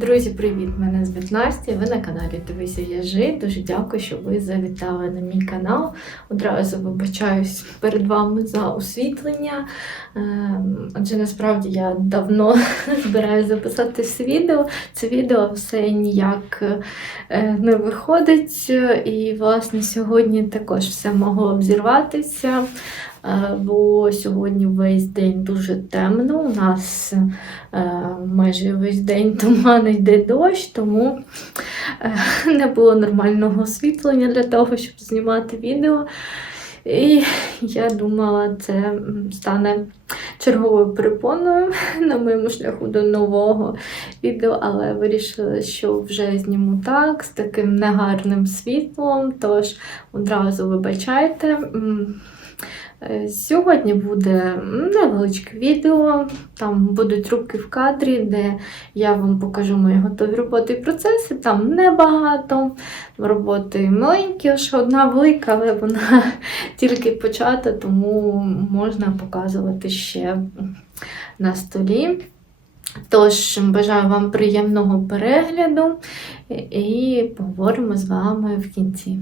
Друзі, привіт! Мене звуть Настя. Ви на каналі Дивися В'яжи. Дуже дякую, що ви завітали на мій канал. Одразу вибачаюсь перед вами за освітлення. Ем, Адже насправді я давно збираюся записати це відео. Це відео все ніяк е, не виходить. І, власне, сьогодні також все могло б зірватися. Е, Бо сьогодні весь день дуже темно. У нас е, майже весь день туман йде дощ, тому е, не було нормального освітлення для того, щоб знімати відео. І я думала, це стане черговою перепоною на моєму шляху до нового відео, але вирішила, що вже зніму так, з таким негарним світлом. Тож одразу вибачайте. Е, Сьогодні буде невеличке відео, там будуть рубки в кадрі, де я вам покажу мої готові роботи і процеси. Там небагато. Роботи маленькі, лише одна велика, але вона тільки почата, тому можна показувати ще на столі. Тож, бажаю вам приємного перегляду і поговоримо з вами в кінці.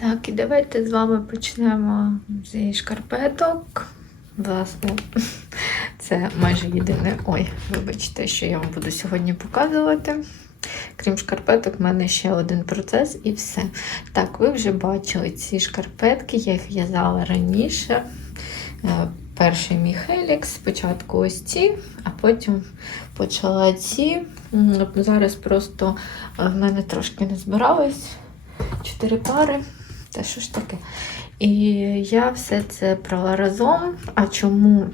Так, і давайте з вами почнемо зі шкарпеток. Власне, це майже єдине. Ой, вибачте, що я вам буду сьогодні показувати. Крім шкарпеток, в мене ще один процес і все. Так, ви вже бачили ці шкарпетки, я їх в'язала раніше. Е, Перший мій хелікс, спочатку ось ці, а потім почала ці. Зараз просто е, в мене трошки не збиралось. Чотири пари. Та що ж таке? І я все це брала разом. А чому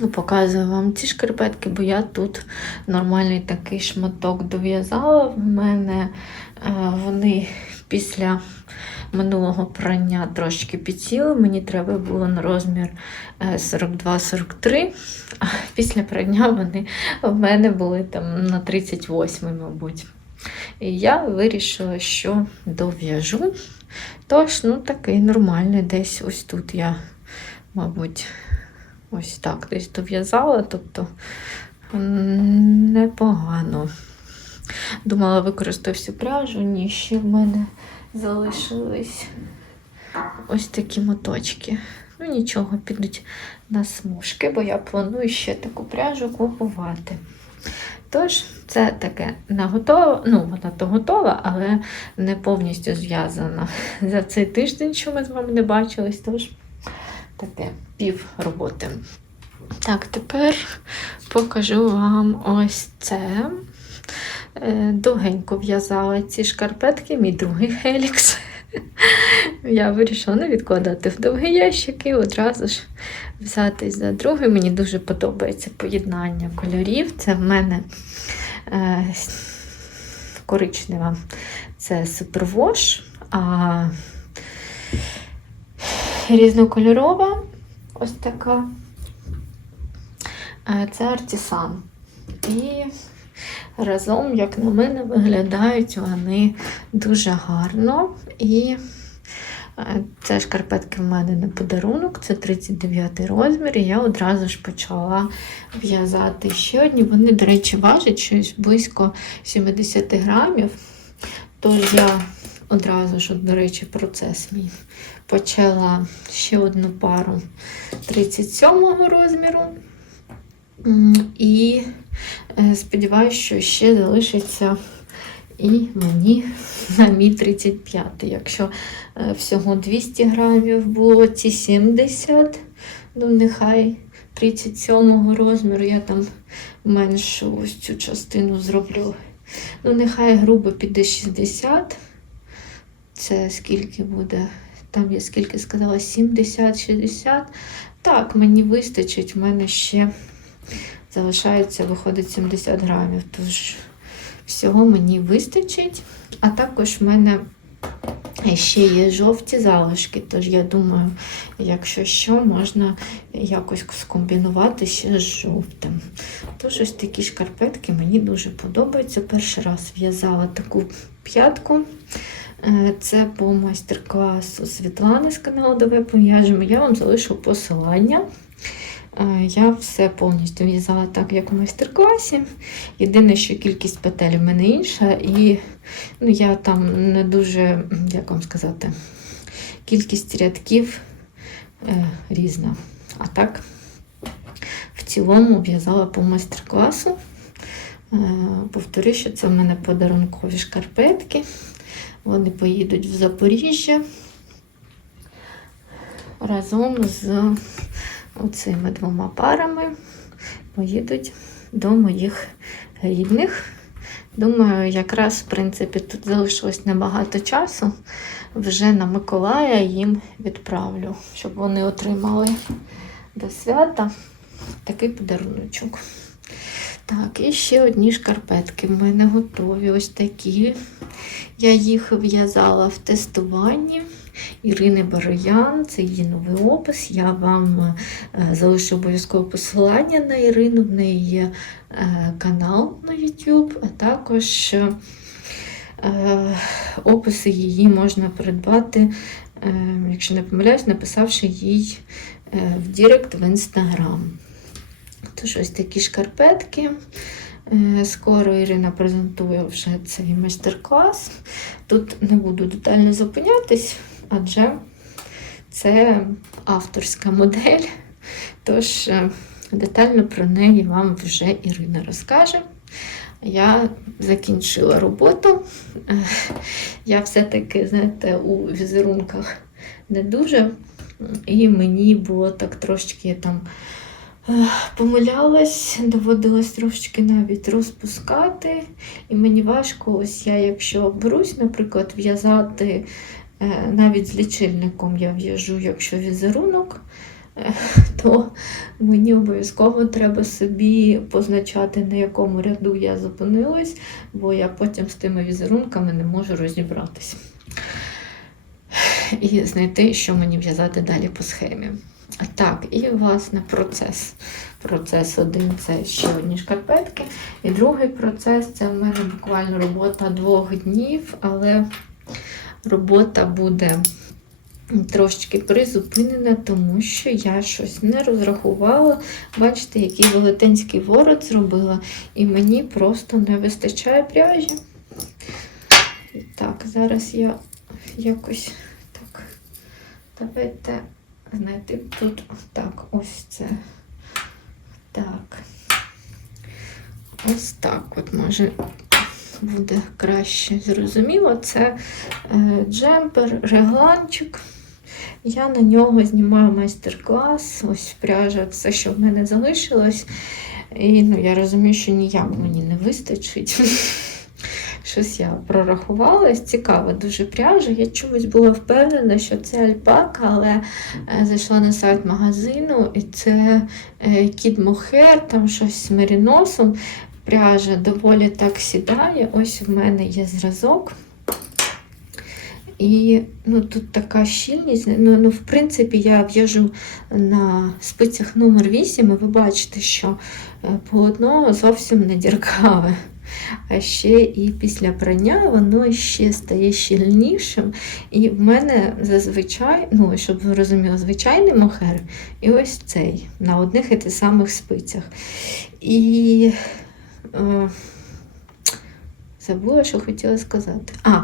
ну, показую вам ці шкарпетки? Бо я тут нормальний такий шматок дов'язала. В мене е, вони після минулого прання трошки підсіли. Мені треба було на розмір е, 42-43. А після прання вони в мене були там на 38, мабуть. І я вирішила, що дов'яжу. Тож, ну такий нормальний десь ось тут я, мабуть, ось так десь дов'язала, тобто непогано. Думала, використаю всю пряжу, ні, ще в мене залишились ось такі моточки. Ну, нічого, підуть на смужки, бо я планую ще таку пряжу купувати. Тож, це таке не готова, ну, вона то готова, але не повністю зв'язана за цей тиждень, що ми з вами не бачились. Тож, таке пів роботи. Так, тепер покажу вам ось це. Е, Довгенько в'язала ці шкарпетки, мій другий хелікс. Я вирішила не відкладати в довгий ящик і одразу ж взятись за другий. Мені дуже подобається поєднання кольорів. Це в мене е, коричнева це супервош, а різнокольорова ось така. е, Це артисан. І разом, як на мене, виглядають вони дуже гарно. І е, це шкарпетки в мене на подарунок, це 39 розмір. І я одразу ж почала в'язати ще одні. Вони, до речі, важать щось близько 70 грамів. Тож я одразу ж, до речі, процес мій почала ще одну пару 37 розміру. І е, сподіваюся, що ще залишиться і мені на мій 35. Якщо е, всього 200 грамів було ці 70, ну нехай 37 розміру я там меншу ось цю частину зроблю. Ну, нехай грубо піде 60. Це скільки буде? Там я скільки сказала, 70-60. Так, мені вистачить, в мене ще залишається, виходить 70 грамів. Тож всього мені вистачить. А також в мене ще є жовті залишки, тож я думаю, якщо що, можна якось скомбінувати ще з жовтим. Тож ось такі шкарпетки мені дуже подобаються. Перший раз в'язала таку п'ятку. Е, Це по майстер-класу Світлани з каналу Давай пов'яжемо. Я вам залишу посилання. Я все повністю в'язала так, як у майстер-класі. Єдине, що кількість петель в мене інша, і ну, я там не дуже, як вам сказати, кількість рядків е, різна. А так, в цілому в'язала по майстер-класу. Е, Повторю, що це в мене подарункові шкарпетки. Вони поїдуть в Запоріжжя разом з оцими двома парами. Поїдуть до моїх рідних. Думаю, якраз, в принципі, тут залишилось небагато часу. Вже на Миколая їм відправлю, щоб вони отримали до свята такий подаруночок. Так, і ще одні шкарпетки в мене готові. Ось такі. Я їх в'язала в тестуванні Ірини Бароян, це її новий опис. Я вам е, залишу обов'язково посилання на Ірину. В неї є е, канал на YouTube, а також е, описи її можна придбати, якщо не помиляюсь, написавши їй в Директ в Інстаграм. Тож ось такі шкарпетки. Скоро Ірина презентує вже цей майстер-клас. Тут не буду детально зупинятись, адже це авторська модель. Тож е, детально про неї вам вже Ірина розкаже. Я закінчила роботу. Е, Я все-таки, знаєте, у візерунках не дуже. І мені було так трошки там е, помилялась, доводилось трошки навіть розпускати. І мені важко, ось я, якщо берусь, наприклад, в'язати навіть з лічильником я в'яжу, якщо візерунок, е, то мені обов'язково треба собі позначати, на якому ряду я зупинилась, бо я потім з тими візерунками не можу розібратись. І знайти, що мені в'язати далі по схемі. Так, і власне процес. Процес один це ще одні шкарпетки. І другий процес це в мене буквально робота двох днів, але робота буде трошечки призупинена, тому що я щось не розрахувала. Бачите, який велетенський ворот зробила, і мені просто не вистачає пряжі. Так, зараз я якось так. Давайте знайти тут так, ось це. Так. Ось так от може буде краще зрозуміло. Це е, джемпер, регланчик. Я на нього знімаю майстер-клас. Ось пряжа, все, що в мене залишилось. І ну, я розумію, що ніяк мені не вистачить. Щось я прорахувалась. Цікава дуже пряжа. Я чомусь була впевнена, що це альпака, але е, зайшла на сайт магазину, і це е, кіт Мохер, там щось з меріносом. Пряжа доволі так сідає. Ось в мене є зразок. І ну, тут така щільність. Ну, ну, в принципі, я в'яжу на спицях номер 8, і ви бачите, що е, полотно зовсім не діркаве. А ще і після прання воно ще стає щільнішим. І в мене зазвичай, ну, щоб ви розуміли, звичайний мохер, і ось цей на одних і тих самих спицях. І забула, що хотіла сказати. А,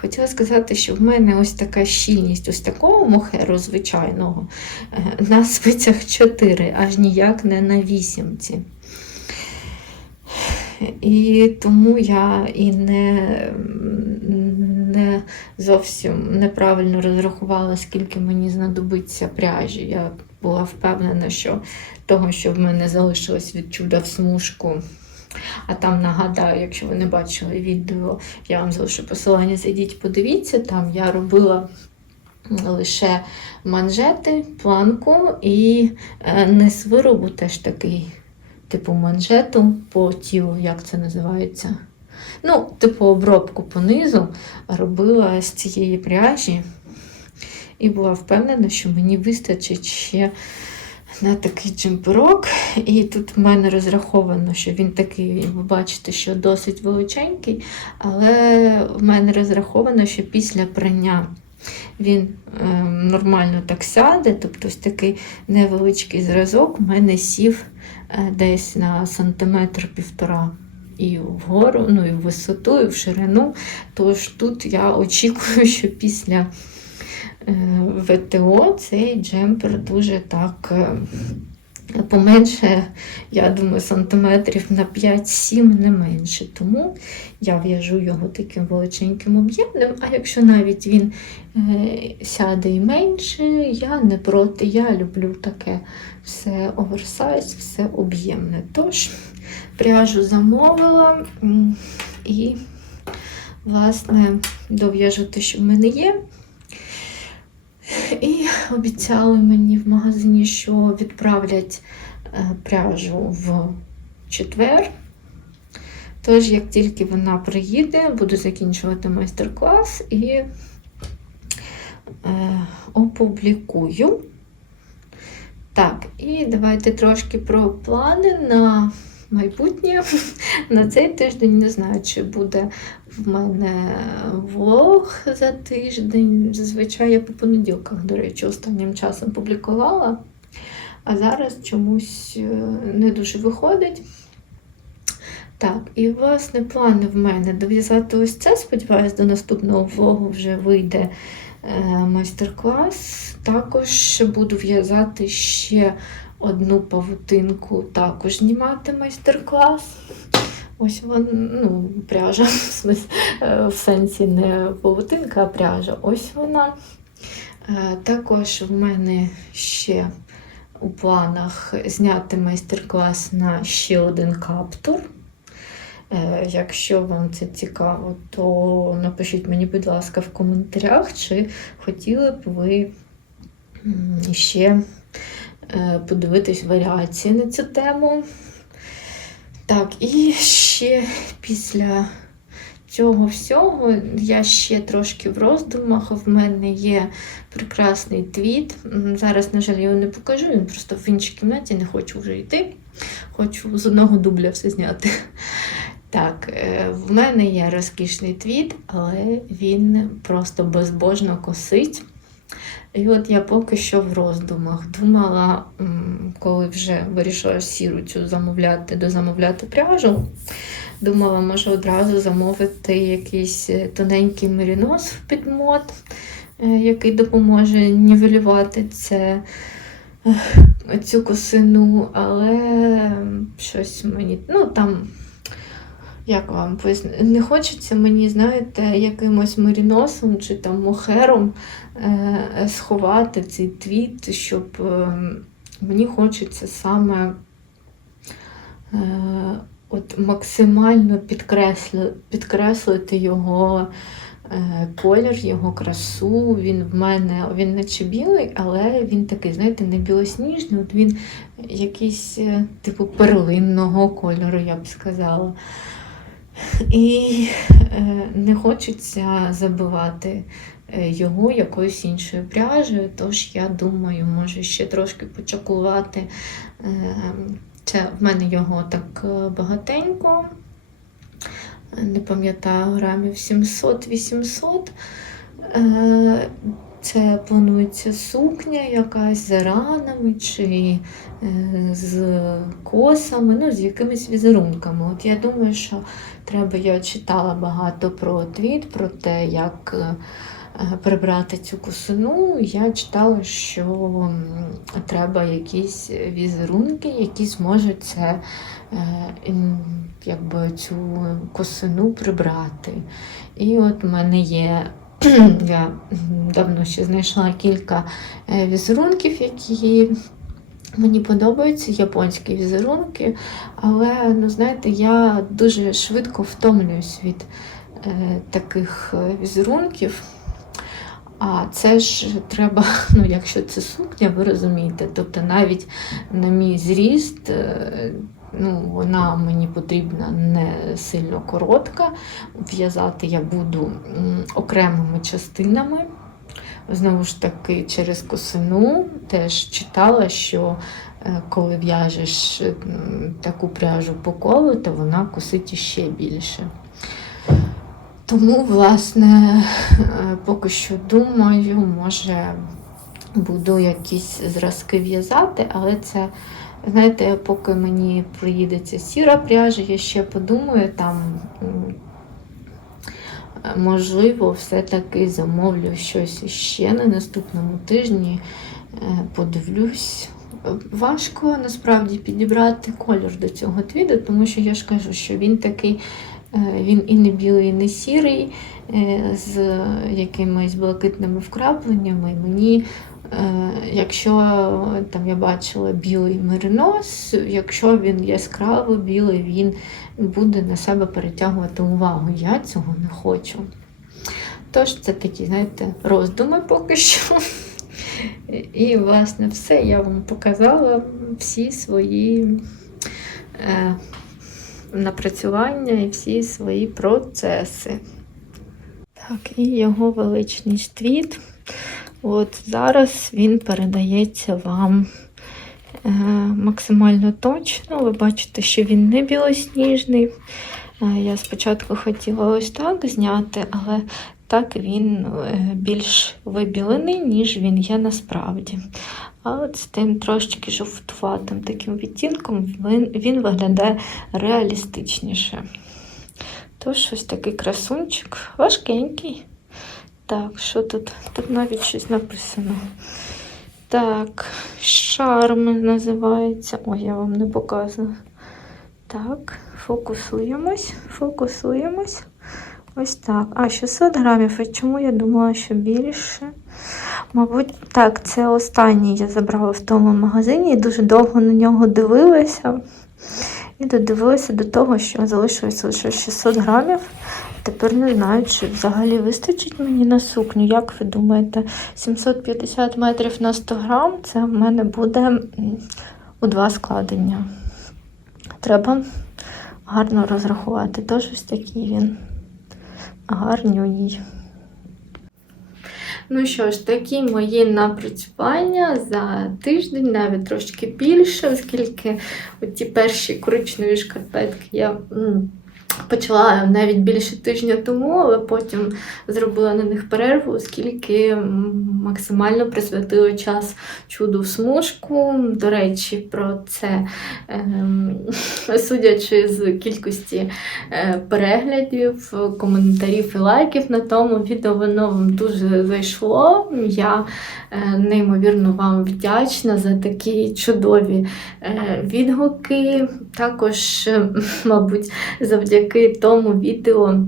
хотіла сказати, що в мене ось така щільність ось такого мохеру звичайного е, на спицях 4, аж ніяк не на вісімці. І тому я і не, не зовсім неправильно розрахувала, скільки мені знадобиться пряжі. Я була впевнена, що того, що в мене залишилось від чуда в смужку. А там нагадаю, якщо ви не бачили відео, я вам залишу посилання, зайдіть, подивіться, там я робила лише манжети, планку і е, низ виробу теж такий типу манжету по тілу, як це називається. Ну, типу обробку по низу робила з цієї пряжі. І була впевнена, що мені вистачить ще на такий джемперок. І тут в мене розраховано, що він такий, ви бачите, що досить величенький, але в мене розраховано, що після прання він е, нормально так сяде, тобто ось такий невеличкий зразок в мене сів е, десь на сантиметр півтора. І вгору, ну і в висоту, і в ширину. Тож тут я очікую, що після ВТО цей джемпер дуже так е, поменше, я думаю, сантиметрів на 5-7 не менше. Тому я в'яжу його таким величеньким об'ємним, а якщо навіть він е, сяде і менше, я не проти. Я люблю таке все оверсайз, все об'ємне. Тож, пряжу замовила і, власне, дов'яжу те, що в мене є. І обіцяли мені в магазині, що відправлять е, пряжу в четвер. Тож, як тільки вона приїде, буду закінчувати майстер-клас і е, опублікую. Так, і давайте трошки про плани на майбутнє. На цей тиждень не знаю, чи буде в мене влог за тиждень. Зазвичай я по понеділках, до речі, останнім часом публікувала, а зараз чомусь е, не дуже виходить. Так, і власне плани в мене дов'язати ось це. Сподіваюсь, до наступного влогу вже вийде е, майстер-клас. Також буду в'язати ще одну павутинку, також знімати майстер-клас. Ось вон, ну, пряжа, е, в сенсі не павутинка, а пряжа. Ось вона. Е, Також в мене ще у планах зняти майстер-клас на ще один каптур. Е, Якщо вам це цікаво, то напишіть мені, будь ласка, в коментарях, чи хотіли б ви ще подивитись варіації на цю тему. Так, і ще після цього всього я ще трошки в роздумах. В мене є прекрасний твіт. Зараз, на жаль, я його не покажу, він просто в іншій кімнаті, не хочу вже йти. Хочу з одного дубля все зняти. Так, е, в мене є розкішний твіт, але він просто безбожно косить. І от я поки що в роздумах думала, коли вже вирішила сіру цю замовляти, дозамовляти пряжу, думала, може одразу замовити якийсь е, тоненький мерінос в підмот, е, який допоможе нівелювати це, е, цю косину, але щось мені, ну там. Як вам пояснити? Не хочеться мені, знаєте, якимось меріносом чи там мохером сховати цей твіт, щоб е, мені хочеться саме е, от максимально підкреслити його е, колір, його красу. Він в мене він наче білий, але він такий, знаєте, не білосніжний, от він якийсь е, типу перлинного кольору, я б сказала. І е, не хочеться забивати е, його якоюсь іншою пряжею, тож я думаю, може ще трошки почакувати. Е, Це в мене його так е, багатенько. Не пам'ятаю, грамів 700-800. Е, Це планується сукня якась з ранами чи е, з косами, ну, з якимись візерунками. От я думаю, що треба, я читала багато про твіт, про те, як е, е, прибрати цю косину. Я читала, що треба якісь візерунки, які зможуть це, е, якби, цю косину прибрати. І от в мене є. Я давно ще знайшла кілька е, візерунків, які мені подобаються, японські візерунки, але ну, знаєте, я дуже швидко втомлююсь від е, таких е, візерунків. А це ж треба, ну якщо це сукня, ви розумієте, тобто навіть на мій зріст, е, ну, вона мені потрібна не сильно коротка. В'язати я буду окремими частинами. Знову ж таки, через косину теж читала, що е, коли в'яжеш таку пряжу по колу, то вона косить іще більше. Тому, власне, е, поки що думаю, може буду якісь зразки в'язати, але це, знаєте, поки мені приїдеться сіра пряжа, я ще подумаю, там, можливо, все-таки замовлю щось ще на наступному тижні. Е, Подивлюсь. Важко насправді підібрати колір до цього твіду, тому що я ж кажу, що він такий, він і не білий, і не сірий, е, з якимись блакитними вкрапленнями. І Мені, е, якщо там я бачила білий меринос, якщо він яскраво білий, він буде на себе перетягувати увагу. Я цього не хочу. Тож це такі, знаєте, роздуми поки що. І, власне, все я вам показала всі свої е, напрацювання і всі свої процеси. Так, і його величність твіт. От зараз він передається вам е, максимально точно. Ви бачите, що він не білосніжний. Е, Я спочатку хотіла ось так зняти, але так він е, більш вибілений, ніж він є насправді. А от з тим трошки жовтуватим таким відтінком він, він виглядає реалістичніше. Тож ось такий красунчик, важкенький. Так, що тут? Тут навіть щось написано. Так, шарм називається. Ой, я вам не показую. Так, фокусуємось, фокусуємось. Ось так. А, 600 грамів. А чому я думала, що більше? Мабуть, так, це останній я забрала в тому магазині і дуже довго на нього дивилася. І додивилася до того, що залишилося лише 600 грамів. Тепер не знаю, чи взагалі вистачить мені на сукню. Як ви думаєте, 750 метрів на 100 грам це в мене буде у два складення. Треба гарно розрахувати. Тож ось такий він гарнюній. Ну що ж, такі мої напрацювання за тиждень, навіть трошки більше, оскільки ті перші коричневі шкарпетки я почала навіть більше тижня тому, але потім зробила на них перерву, оскільки максимально присвятила час чуду в смужку. До речі, про це, ем, судячи з кількості е, переглядів, коментарів і лайків на тому відео, воно вам дуже зайшло. Я е, неймовірно вам вдячна за такі чудові е, відгуки. Також, е, мабуть, завдяки тому відео.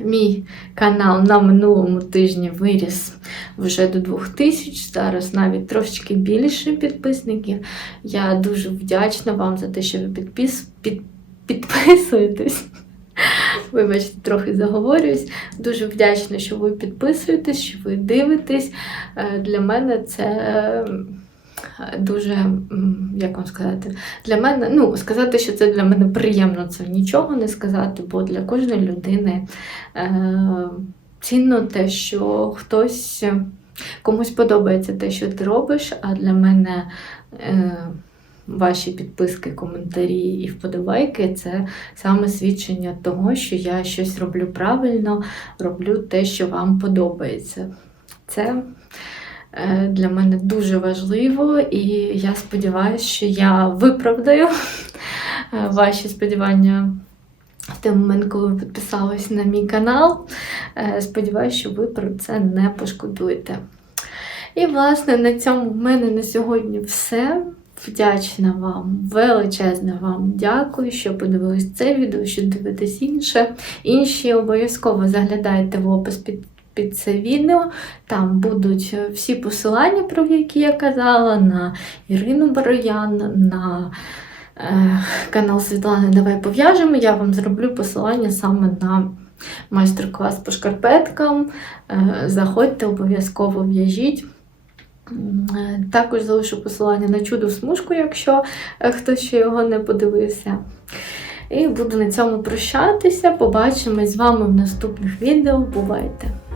Мій канал на минулому тижні виріс вже до 2000, зараз навіть трошечки більше підписників. Я дуже вдячна вам за те, що ви підпис... під... підписуєтесь. Вибачте, трохи заговорююсь. Дуже вдячна, що ви підписуєтесь, що ви дивитесь. Е, Для мене це е, дуже, як вам сказати, для мене, ну, сказати, що це для мене приємно, це нічого не сказати, бо для кожної людини е, цінно те, що хтось комусь подобається те, що ти робиш, а для мене. Е, Ваші підписки, коментарі і вподобайки це саме свідчення того, що я щось роблю правильно, роблю те, що вам подобається. Це е, для мене дуже важливо, і я сподіваюся, що я виправдаю е, ваші сподівання в той момент, коли ви підписались на мій канал. Е, Сподіваюся, що ви про це не пошкодуєте. І, власне, на цьому в мене на сьогодні все. Вдячна вам, величезне вам дякую, що подивились це відео, що дивитесь інше. Інші обов'язково заглядайте в опис під, під це відео. Там будуть всі посилання, про які я казала, на Ірину Бароян, на е, канал Світлани Давай пов'яжемо. Я вам зроблю посилання саме на майстер-клас по шкарпеткам. Е, заходьте, обов'язково в'яжіть. Е, Також залишу посилання на чудо смужку, якщо е, хтось ще його не подивився. І буду на цьому прощатися. Побачимось з вами в наступних відео. Бувайте!